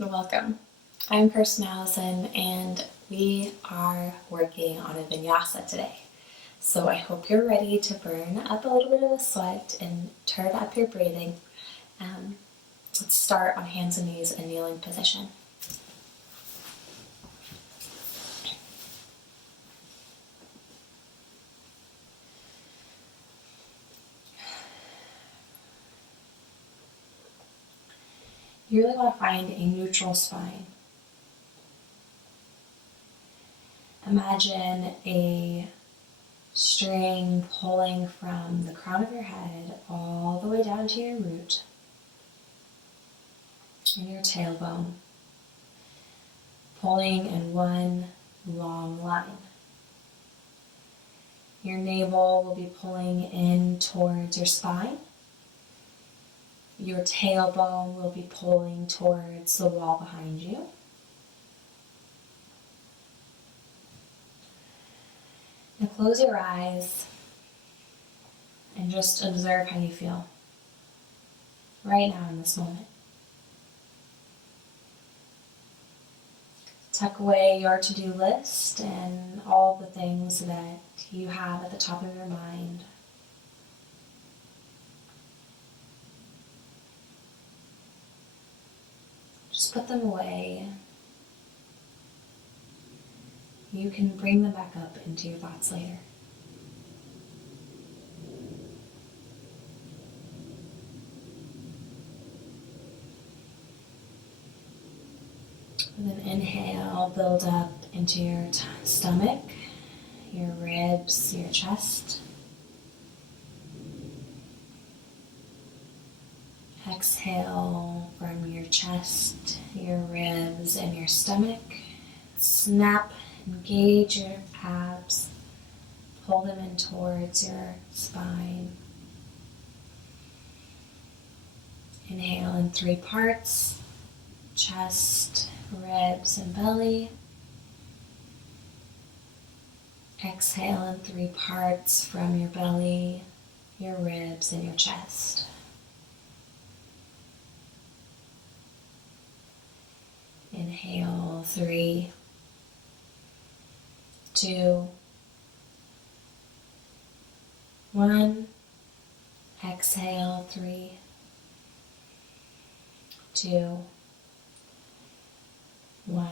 Welcome. I'm Kirsten Allison, and we are working on a Vinyasa today. So I hope you're ready to burn up a little bit of the sweat and turn up your breathing. Let's start on hands and knees in kneeling position. You really want to find a neutral spine. Imagine a string pulling from the crown of your head all the way down to your root and your tailbone, pulling in one long line. Your navel will be pulling in towards your spine. Your tailbone will be pulling towards the wall behind you. Now close your eyes and just observe how you feel right now in this moment. Tuck away your to-do list and all the things that you have at the top of your mind. Just put them away. You can bring them back up into your thoughts later. And then inhale, build up into your stomach, your ribs, your chest. Exhale from your chest, your ribs, and your stomach. Snap, engage your abs. Pull them in towards your spine. Inhale in 3 parts. Chest, ribs, and belly. Exhale in 3 parts from your belly, your ribs, and your chest. Inhale, 3, 2, 1. Exhale, 3, 2, 1.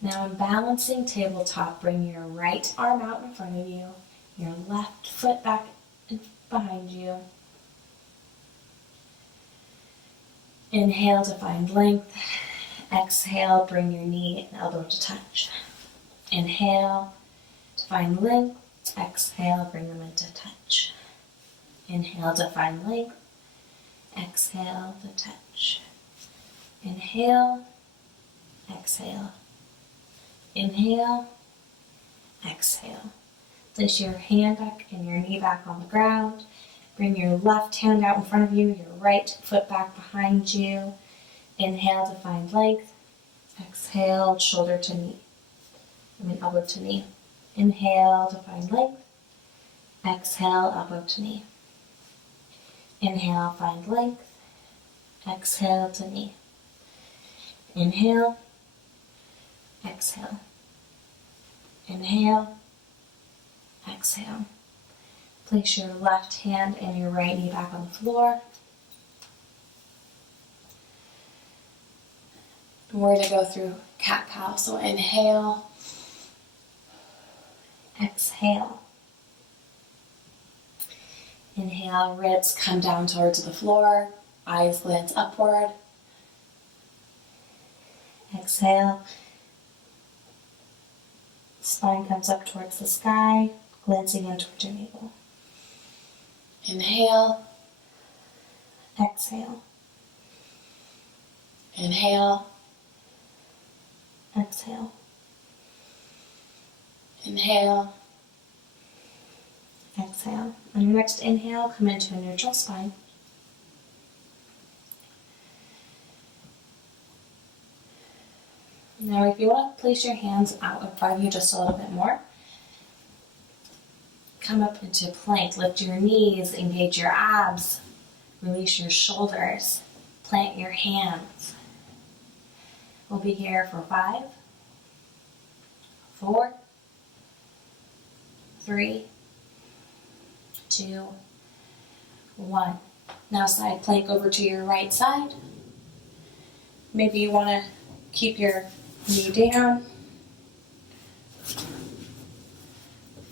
Now in balancing tabletop, bring your right arm out in front of you, your left foot back behind you. Inhale to find length. Exhale, bring your knee and elbow to touch. Inhale to find length. Exhale, bring them into touch. Inhale to find length. Exhale to touch. Inhale. Exhale. Inhale. Exhale. Place your hand back and your knee back on the ground. Bring your left hand out in front of you, your right foot back behind you. Inhale to find length. Exhale, shoulder to knee. Elbow to knee. Inhale to find length. Exhale, elbow to knee. Inhale, find length. Exhale to knee. Inhale. Exhale. Inhale. Exhale. Place your left hand and your right knee back on the floor. We're going to go through cat-cow. So inhale. Exhale. Inhale, ribs come down towards the floor. Eyes glance upward. Exhale. Spine comes up towards the sky, glancing in towards your navel. Inhale. Exhale. Inhale. Exhale. Inhale. Exhale. On your next inhale, come into a neutral spine. Now, if you want to place your hands out in front of you just a little bit more, come up into plank. Lift your knees, engage your abs, release your shoulders, plant your hands. We'll be here for 5, 4, 3, 2, 1. Now side plank over to your right side. Maybe you want to keep your knee down.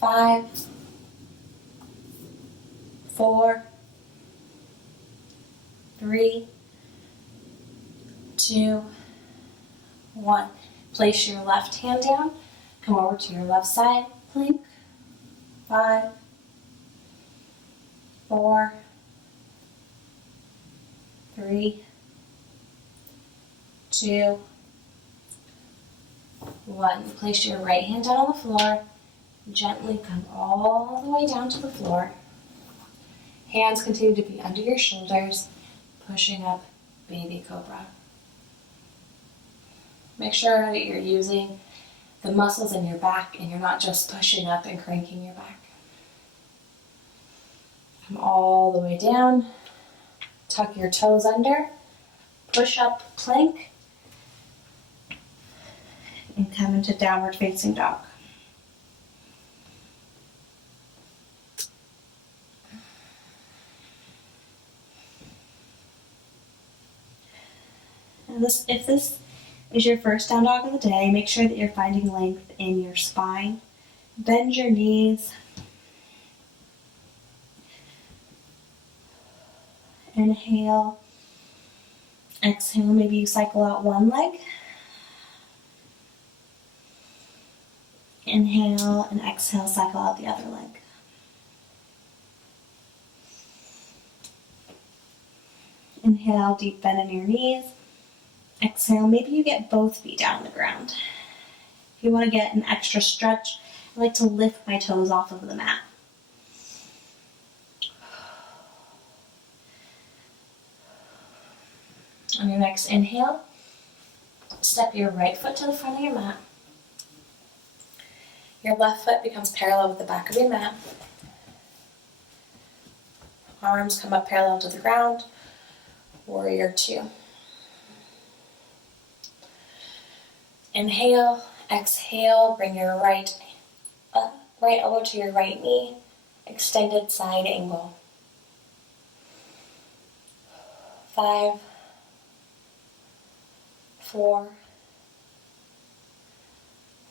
5, 4, 3, 2, 1. Place your left hand down. Come over to your left side plank. 5, 4, 3, 2, 1. Place your right hand down on the floor. Gently come all the way down to the floor. Hands continue to be under your shoulders, pushing up baby cobra. Make sure that you're using the muscles in your back and you're not just pushing up and cranking your back. Come all the way down. Tuck your toes under. Push up plank. And come into downward facing dog. And if this is your first down dog of the day, make sure that you're finding length in your spine. Bend your knees. Inhale. Exhale. Maybe you cycle out one leg. Inhale and exhale, cycle out the other leg. Inhale, deep bend in your knees. Exhale, maybe you get both feet down on the ground. If you want to get an extra stretch, I like to lift my toes off of the mat. On your next inhale, step your right foot to the front of your mat. Your left foot becomes parallel with the back of your mat. Arms come up parallel to the ground. Warrior 2. Inhale, exhale, bring your right elbow to your right knee. Extended side angle. 5, 4,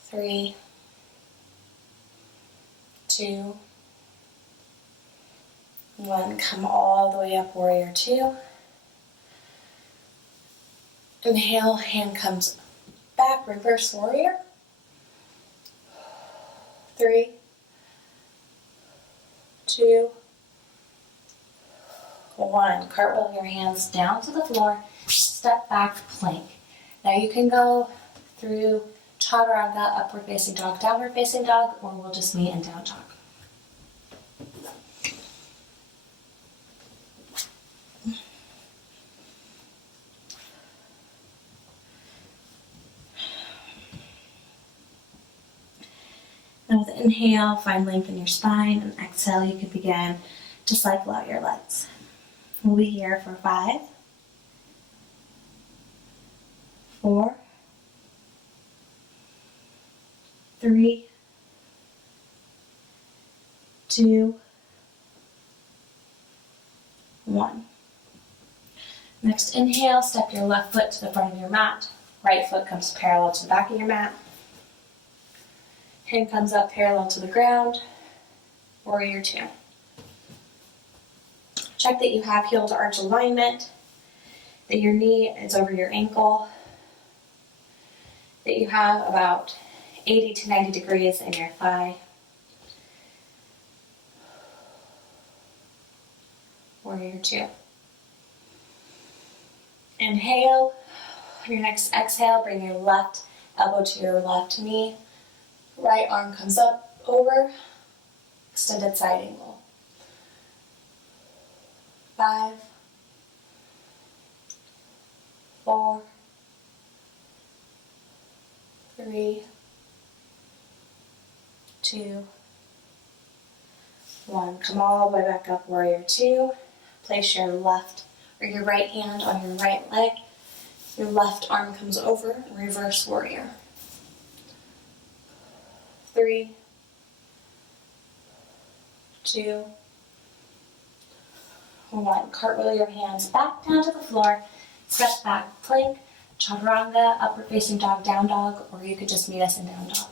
3, 2, 1. Come all the way up, warrior 2. Inhale, hand comes back, reverse warrior. 3, 2, 1. Cartwheel your hands down to the floor. Step back, plank. Now you can go through chaturanga, upward facing dog, downward facing dog, or we'll just meet in down dog. Now with inhale, find length in your spine, and exhale, you can begin to cycle out your legs. We'll be here for 5, 4, 3, 2, 1. Next inhale, step your left foot to the front of your mat. Right foot comes parallel to the back of your mat. Hand comes up parallel to the ground. Warrior 2. Check that you have heel to arch alignment, that your knee is over your ankle, that you have about 80 to 90 degrees in your thigh. Warrior 2. Inhale. On your next exhale, bring your left elbow to your left knee. Right arm comes up, over, extended side angle. 5, 4, 3, 2, 1. Come all the way back up, warrior 2. Place your left or your right hand on your right leg. Your left arm comes over, reverse warrior. 3, 2, 1. Cartwheel your hands back down to the floor. Step back, plank, chaturanga, upward facing dog, down dog, or you could just meet us in down dog.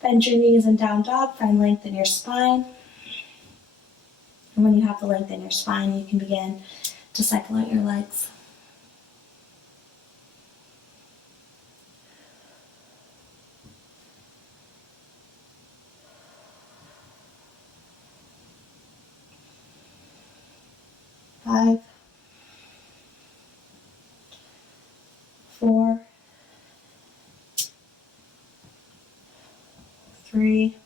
Bend your knees in down dog, find length in your spine. And when you have the length in your spine, you can begin to cycle out your legs. Five, 4, 3,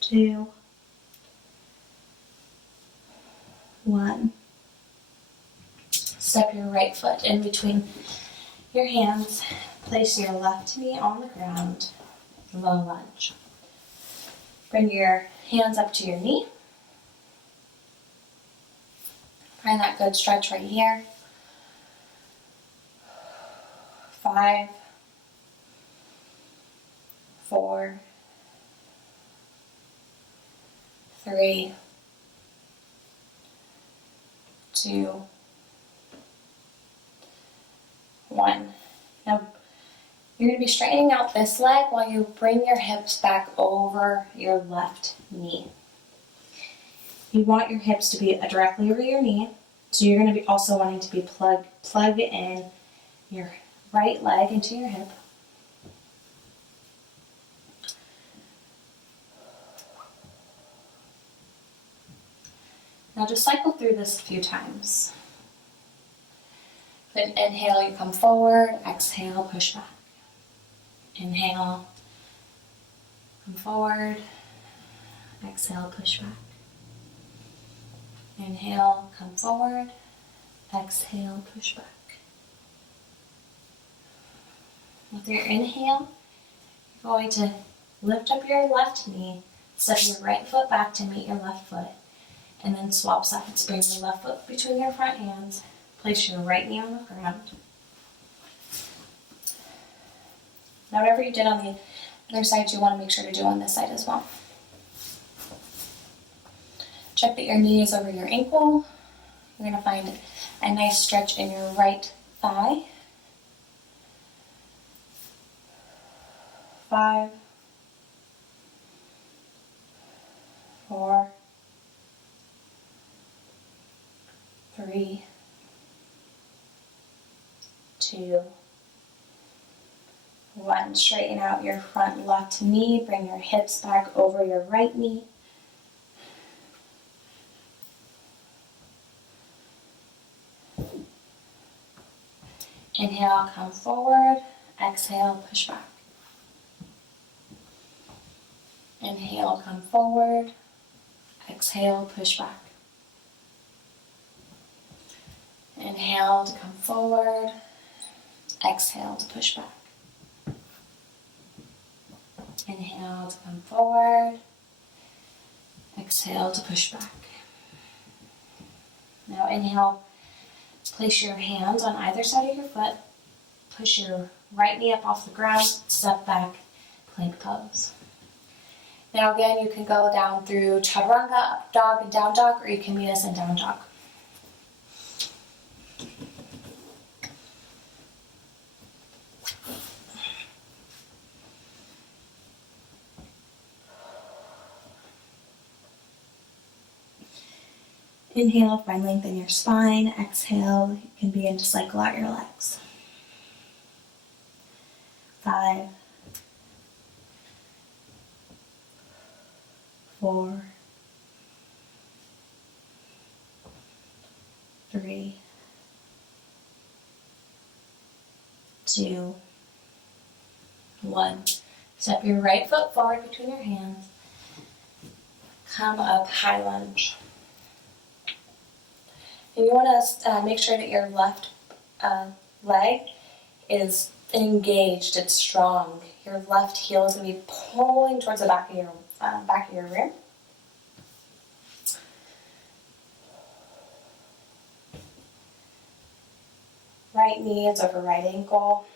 2, 1. Step your right foot in between your hands. Place your left knee on the ground. Low lunge. Bring your hands up to your knee. Find that good stretch right here. 5, 4, 3, 2, 1. Now, you're going to be straightening out this leg while you bring your hips back over your left knee. You want your hips to be directly over your knee, so you're going to be also wanting to be plug in your right leg into your hip. Now just cycle through this a few times. Then inhale, you come forward. Exhale, push back. Inhale, come forward. Exhale, push back. Inhale, come forward. Exhale, push back. With your inhale, you're going to lift up your left knee, step your right foot back to meet your left foot, and then swap sides. Bring your left foot between your front hands, place your right knee on the ground. Now whatever you did on the other side, you want to make sure to do on this side as well. Check that your knee is over your ankle. You're going to find a nice stretch in your right thigh. 5, 4, 3, 2, 1. Straighten out your front left knee. Bring your hips back over your right knee. Inhale, come forward. Exhale, push back. Inhale, come forward. Exhale, push back. Inhale to come forward. Exhale to push back. Inhale to come forward. Exhale to push back. Now inhale, place your hands on either side of your foot. Push your right knee up off the ground. Step back, plank pose. Now again, you can go down through chaturanga, up dog and down dog, or you can meet us in down dog. Inhale, find length in your spine. Exhale, you can begin to cycle out your legs. 5, 4, 3, 2, 1. Step your right foot forward between your hands. Come up, high lunge. And you want to make sure that your left leg is engaged, it's strong. Your left heel is going to be pulling towards the back of your rear. Right knee is over right ankle.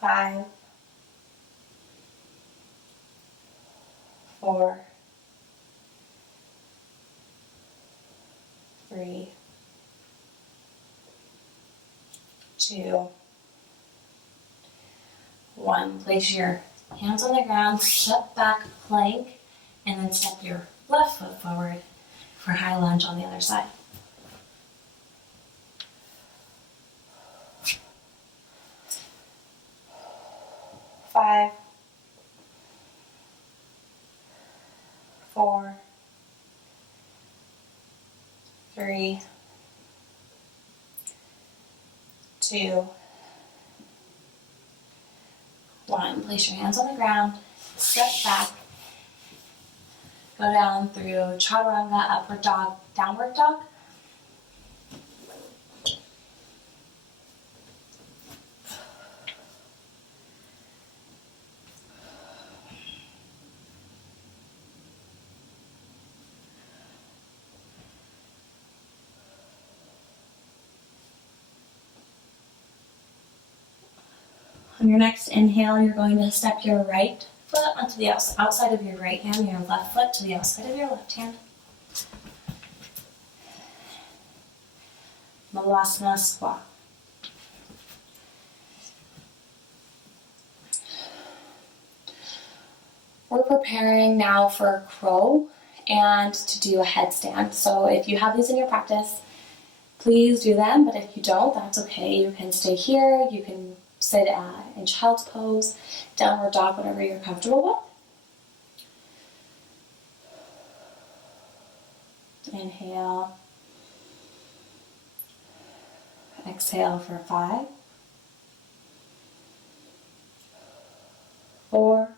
5, 4, 3, 2, 1. Place your hands on the ground, step back, plank, and then step your left foot forward for high lunge on the other side. 5, 4, 3, 2, 1. Place your hands on the ground, step back, go down through chaturanga, upward dog, downward dog. On your next inhale, you're going to step your right foot onto the outside of your right hand, your left foot to the outside of your left hand. Malasana squat. We're preparing now for crow and to do a headstand. So if you have these in your practice, please do them, but if you don't, that's okay. You can stay here, you can sit in child's pose, downward dog, whatever you're comfortable with. Inhale. Exhale for 5, 4,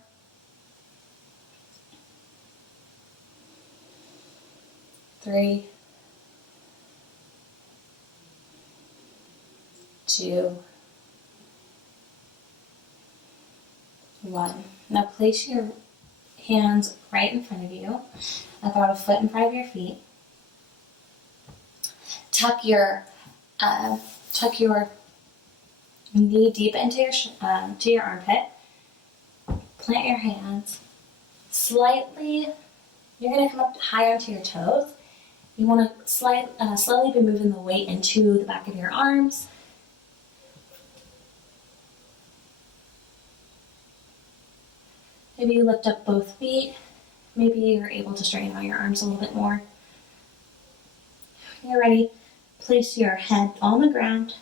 3, 2, 1. Now place your hands right in front of you, about a foot in front of your feet. Tuck your knee deep into your armpit. Plant your hands. Slightly, you're going to come up higher onto your toes. You want to slowly be moving the weight into the back of your arms. Maybe you lift up both feet. Maybe you're able to straighten out your arms a little bit more. When you're ready, place your head on the ground.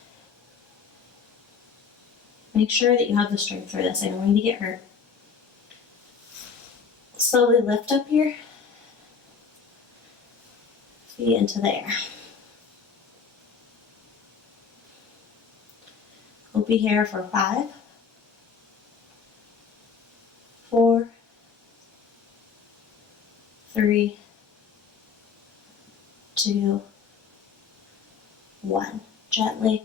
Make sure that you have the strength for this. I don't want you to get hurt. Slowly lift up your feet into the air. We'll be here for 5, 4, 3, 2, 1. Gently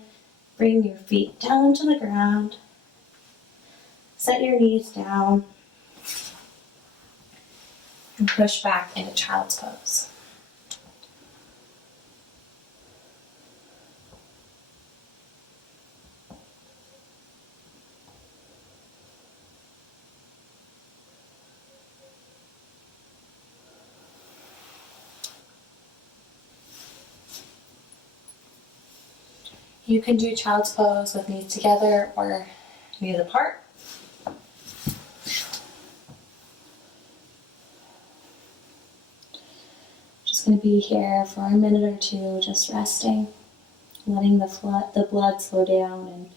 bring your feet down to the ground. Set your knees down. And push back into child's pose. You can do child's pose with knees together or knees apart. Just going to be here for a minute or two, just resting, letting the blood slow down and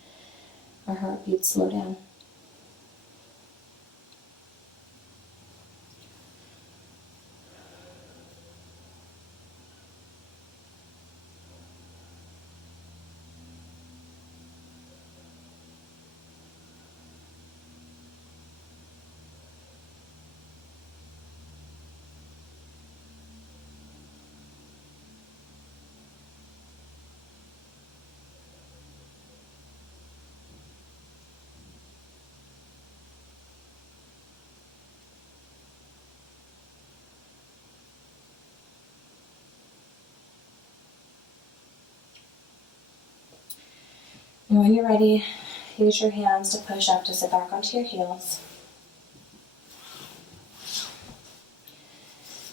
our heartbeat slow down. And when you're ready, use your hands to push up to sit back onto your heels.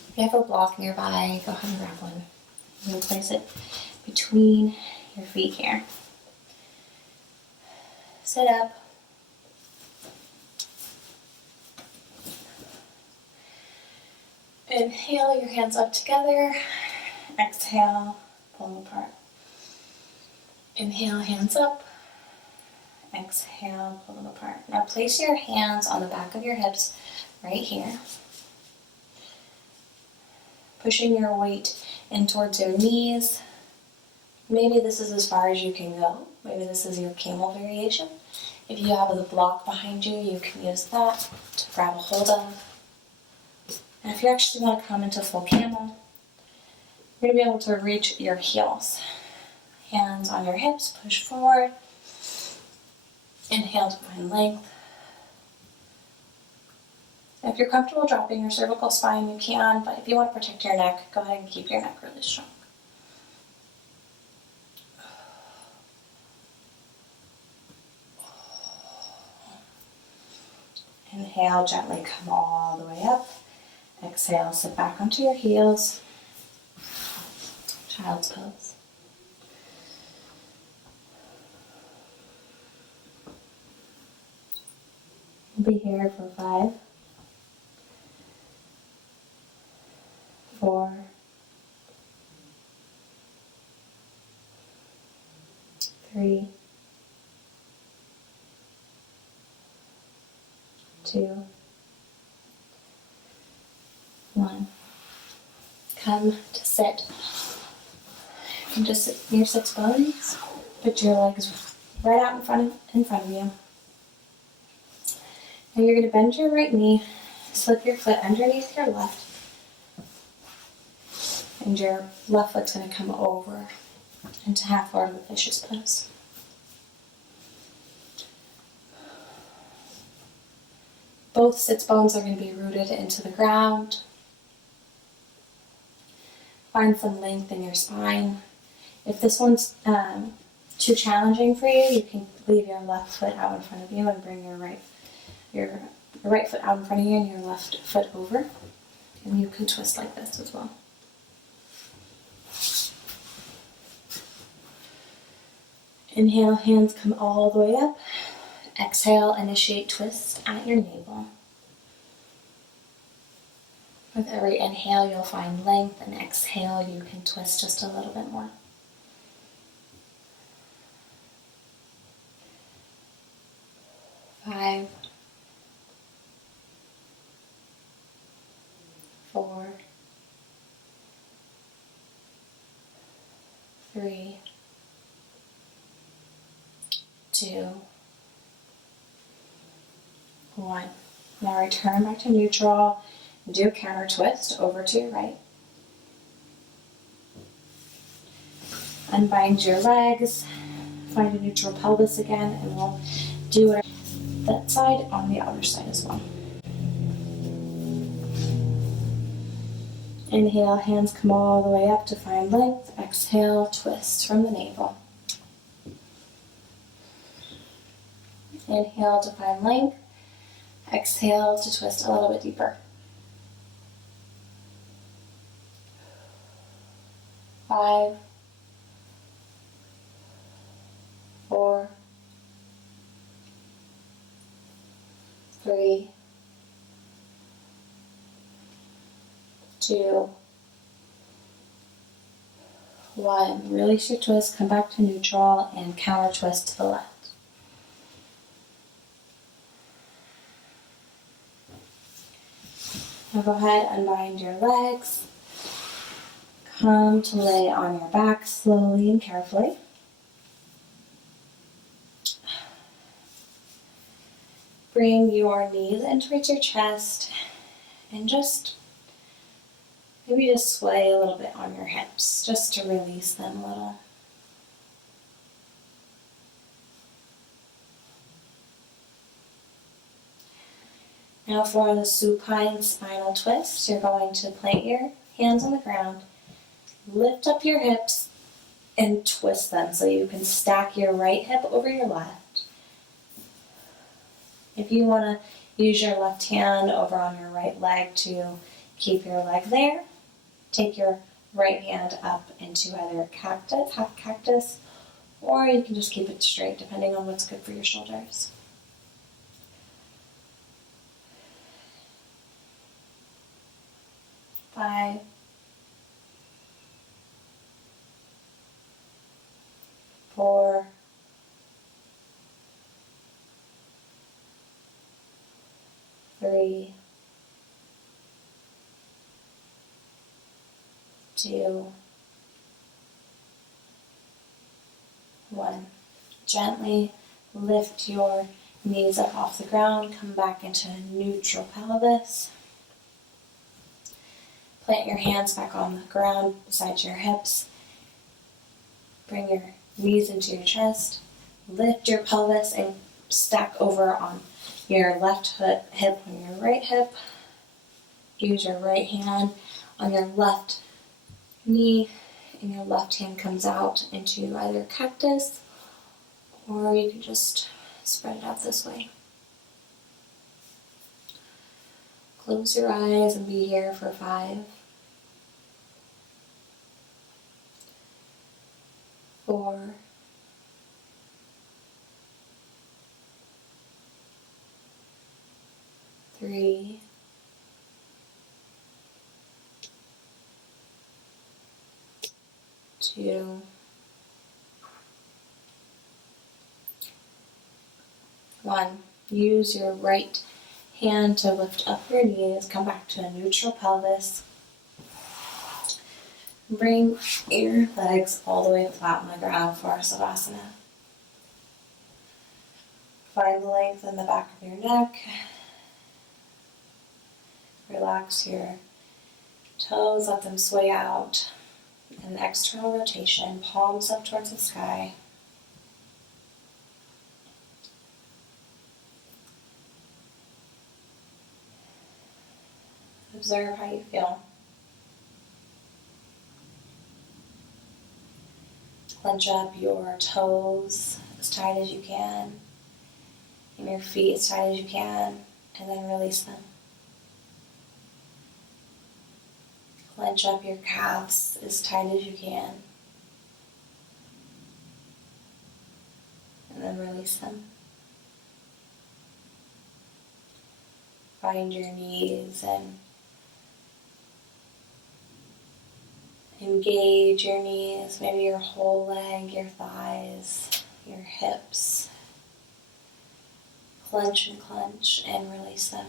If you have a block nearby, go ahead and grab one. And place it between your feet here. Sit up. Inhale, your hands up together. Exhale, pull them apart. Inhale, hands up. Exhale, pull them apart. Now place your hands on the back of your hips right here. Pushing your weight in towards your knees. Maybe this is as far as you can go. Maybe this is your camel variation. If you have the block behind you, you can use that to grab a hold of. And if you actually want to come into full camel, you're going to be able to reach your heels. Hands on your hips, push forward. Inhale to find length. If you're comfortable dropping your cervical spine, you can, but if you want to protect your neck, go ahead and keep your neck really strong. Inhale, gently come all the way up. Exhale, sit back onto your heels. Child's pose. We'll be here for 5, 4, 3, 2, 1. Come to sit. And just sit in your sits bones. Put your legs right out in front of you. And you're going to bend your right knee, slip your foot underneath your left, and your left foot's going to come over into half Lord of the Fishes pose. Both sits bones are going to be rooted into the ground. Find some length in your spine. If this one's too challenging for you, you can leave your left foot out in front of you and bring your right foot out in front of you and your left foot over. And you can twist like this as well. Inhale, hands come all the way up. Exhale, initiate twist at your navel. With every inhale, you'll find length, and exhale, you can twist just a little bit more. Five, 4, 3, 2, 1. Now return back to neutral. Do a counter twist over to your right. Unbind your legs. Find a neutral pelvis again, and we'll do it that side on the other side as well. Inhale, hands come all the way up to find length. Exhale, twist from the navel. Inhale to find length. Exhale to twist a little bit deeper. 5, 4, 3, 2, 1. Release your twist, come back to neutral, and counter twist to the left. Now go ahead, unbind your legs. Come to lay on your back slowly and carefully. Bring your knees in towards your chest and maybe just sway a little bit on your hips just to release them a little. Now for the supine spinal twist, you're going to plant your hands on the ground, lift up your hips, and twist them. So you can stack your right hip over your left. If you want to use your left hand over on your right leg to keep your leg there, take your right hand up into either a cactus, half cactus, or you can just keep it straight depending on what's good for your shoulders. 5, 4, 3, 2, 1. Gently lift your knees up off the ground, come back into a neutral pelvis. Plant your hands back on the ground beside your hips. Bring your knees into your chest. Lift your pelvis and stack over on your left hip on your right hip. Use your right hand on your left knee, and your left hand comes out into either cactus, or you can just spread it out this way. Close your eyes and be here for 5, 4, 3, 2, 1. Use your right hand to lift up your knees, come back to a neutral pelvis. Bring your legs all the way flat on the ground for Savasana. Find the length in the back of your neck. Relax your toes, let them sway out. An external rotation, palms up towards the sky. Observe how you feel. Clench up your toes as tight as you can, and your feet as tight as you can, and then release them. Clench up your calves as tight as you can, and then release them. Find your knees and engage your knees, maybe your whole leg, your thighs, your hips. Clench and release them.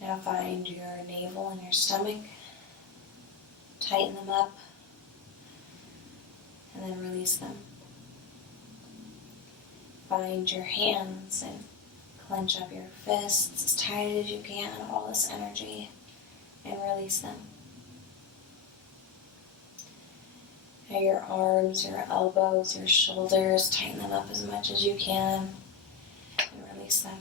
Now find your navel and your stomach. Tighten them up and then release them. Find your hands and clench up your fists as tight as you can, all this energy, and release them. Now your arms, your elbows, your shoulders, tighten them up as much as you can and release them.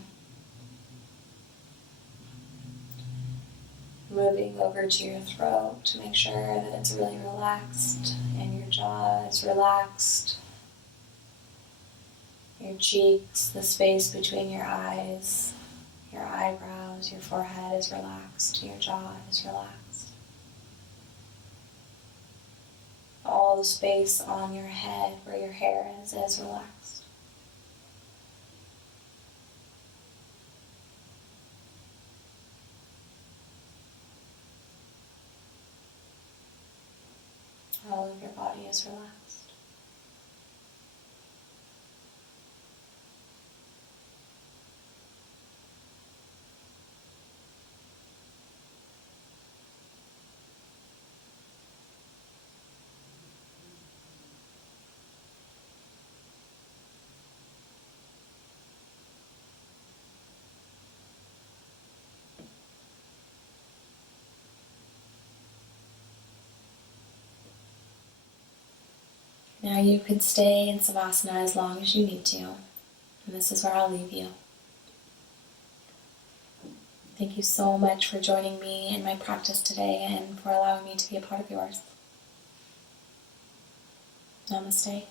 Moving over to your throat to make sure that it's really relaxed and your jaw is relaxed. Your cheeks, the space between your eyes, your eyebrows, your forehead is relaxed, your jaw is relaxed. All the space on your head where your hair is relaxed. All of your body is relaxed. Now you can stay in Savasana as long as you need to, and this is where I'll leave you. Thank you so much for joining me in my practice today and for allowing me to be a part of yours. Namaste.